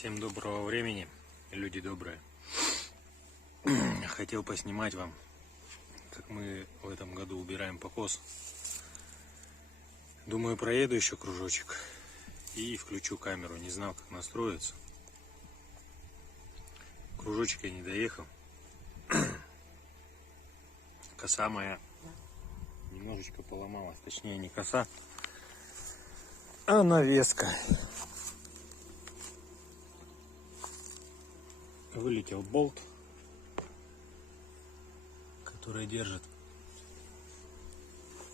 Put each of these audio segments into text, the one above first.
Всем доброго времени, люди добрые. Хотел поснимать вам, как мы в этом году убираем покос. Думаю, проеду еще кружочек и включу камеру. Не знал, как настроиться. Кружочек я не доехал. Коса моя немножечко поломалась. Точнее, не коса, а навеска. Вылетел болт, который держит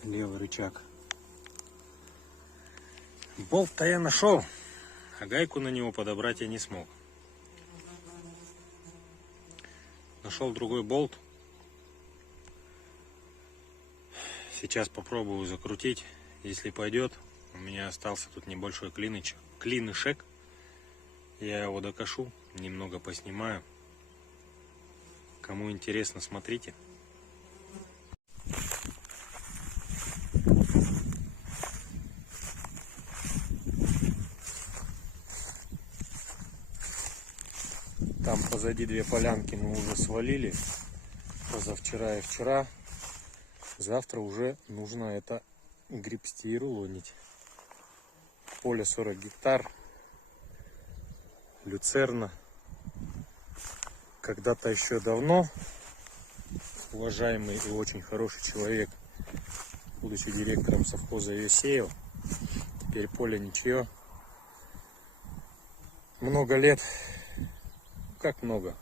левый рычаг. Болт-то я нашел, а гайку на него подобрать я не смог. Нашел другой болт. Сейчас попробую закрутить. Если пойдет, у меня остался тут небольшой клинышек. Я его докошу, немного поснимаю. Кому интересно, смотрите. Там позади две полянки мы уже свалили. Позавчера и вчера. Завтра уже нужно это гребсти и рулонить. Поле 40 гектар. Люцерна. Когда-то еще давно уважаемый и очень хороший человек, будучи директором совхоза, ее сеял. Теперь поле ничье. Много лет. Как много?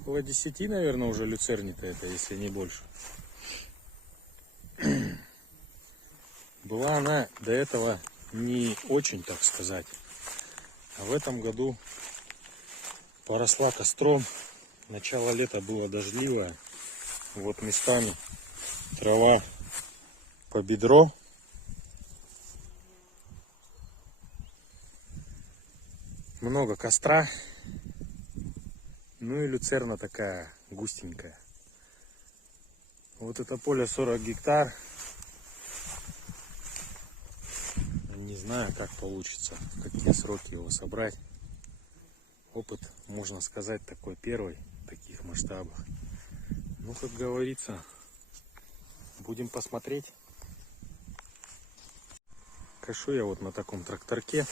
Около 10, наверное, уже люцерни-то это, если не больше. Была она до этого не очень, так сказать. А в этом году поросла костром. Начало лета было дождливое. Вот местами трава по бедро. Много костра. Ну и люцерна такая густенькая. Вот это поле 40 гектар. Не знаю, как получится, в какие сроки его собрать. Опыт, можно сказать, такой первый в таких масштабах. Ну, как говорится, будем посмотреть. Кашу я вот на таком тракторке.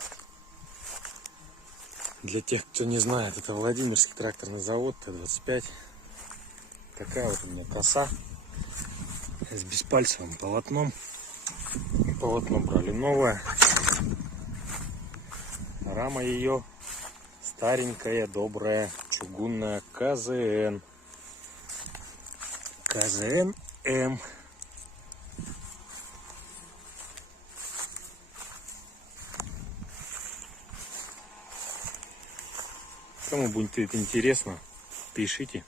Для тех, кто не знает, это Владимирский тракторный завод Т-25. Такая вот у меня коса с беспальцевым полотном. Полотно брали новое. Рама ее старенькая, добрая, чугунная, КЗН. КЗН-М. Кому будет интересно, пишите.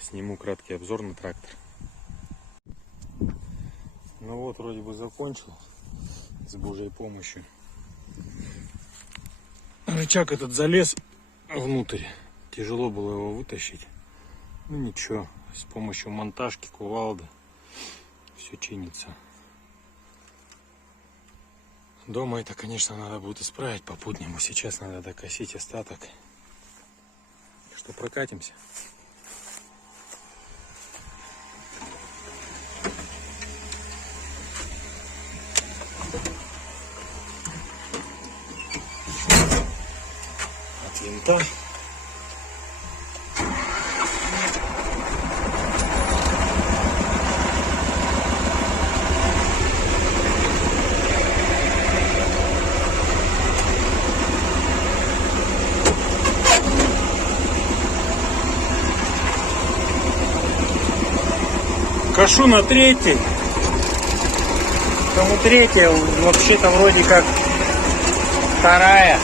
Сниму краткий обзор на трактор. Ну вот, вроде бы закончил с Божьей помощью. Рычаг этот залез внутрь. Тяжело было его вытащить. Ну ничего, с помощью монтажки, кувалды все чинится. Дома это, конечно, надо будет исправить по-путнему. Сейчас надо докосить остаток. Что, прокатимся? От винта. Кашу на третий. Кому третья, вообще-то вроде как вторая.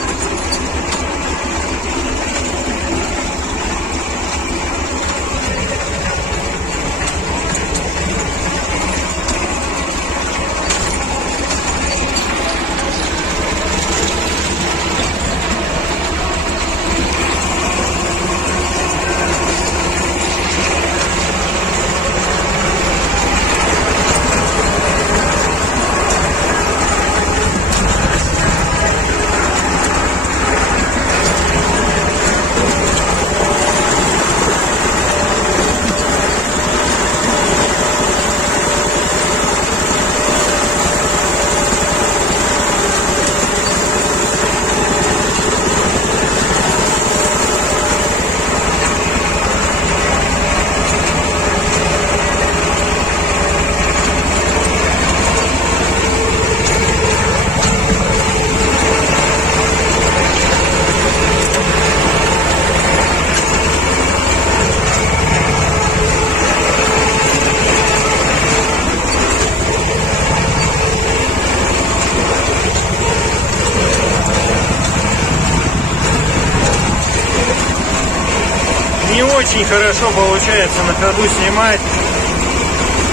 не очень хорошо получается на ходу снимать.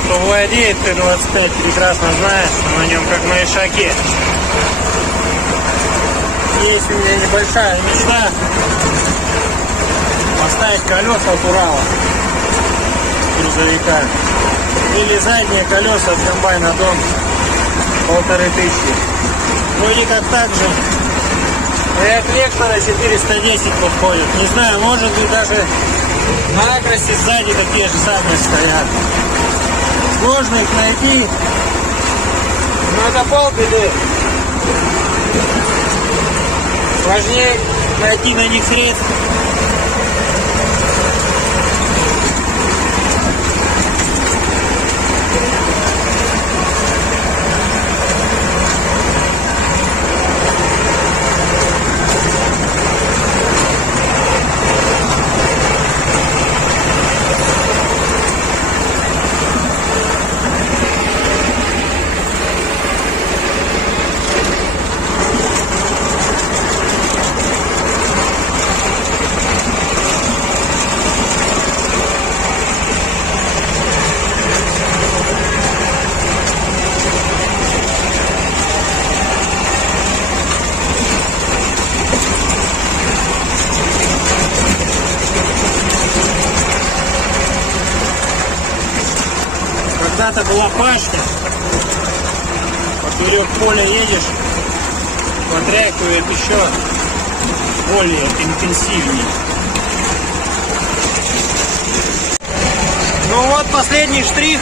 Кто владеет Т-25, прекрасно знает, что на нем как на ишаке. Есть у меня небольшая мечта поставить колеса от Урала грузовика или задние колеса от комбайна Дон 1500. Вроде как так же и от Вектора 410 подходит. Не знаю, может быть даже на Акросе сзади такие же самые стоят. Сложно их найти, но это полбеды. Сложнее найти на них средства. Когда-то была пашня, поперек поля едешь, потряхивает еще более интенсивнее. Ну вот последний штрих.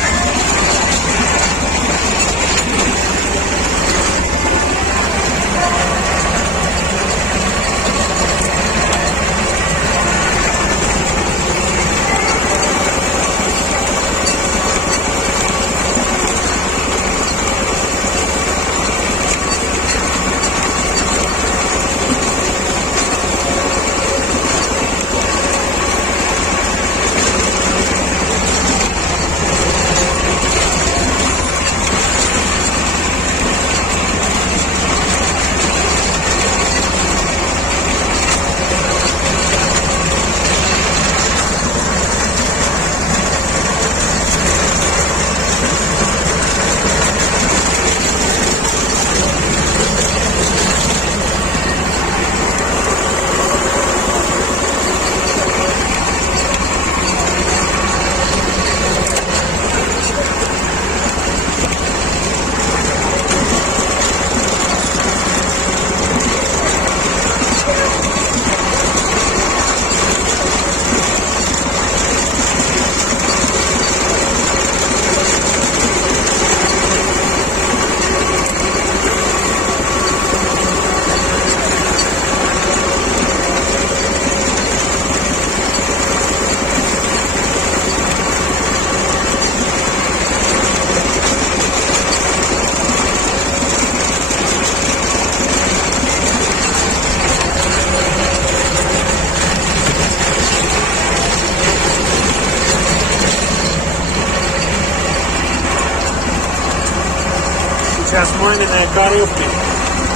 Сейчас маминой коробки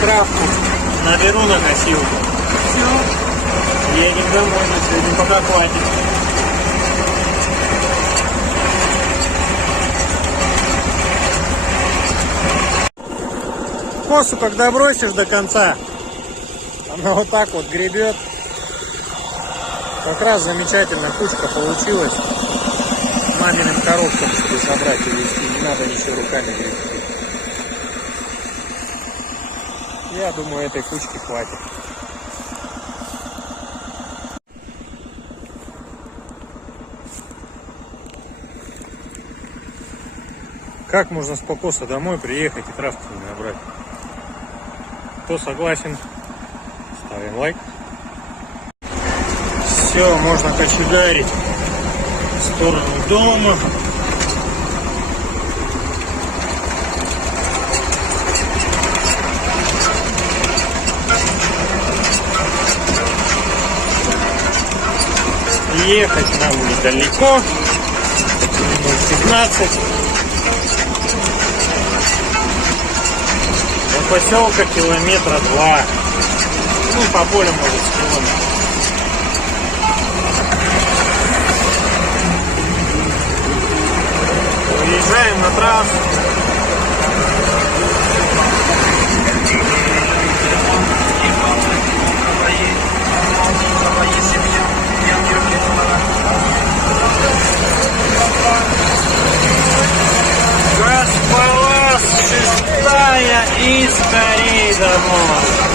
травку наберу на косилку. Все. Едем домой, на сегодня пока хватит. Косу, когда бросишь до конца, она вот так вот гребет. Как раз замечательно кучка получилась. Маминым коробкам, чтобы собрать и везти. Не надо ничего руками гребти. Я думаю, этой кучки хватит. Как можно с покоса домой приехать и травку не набрать? Кто согласен, ставим лайк. Все, можно кочегарить в сторону дома. Ехать нам недалеко, минут 15. До поселка километра 2. Ну, по полю, может, километр. Выезжаем на трассу. ГАЗ-ПАЛАЗ 6-я и скорей домой.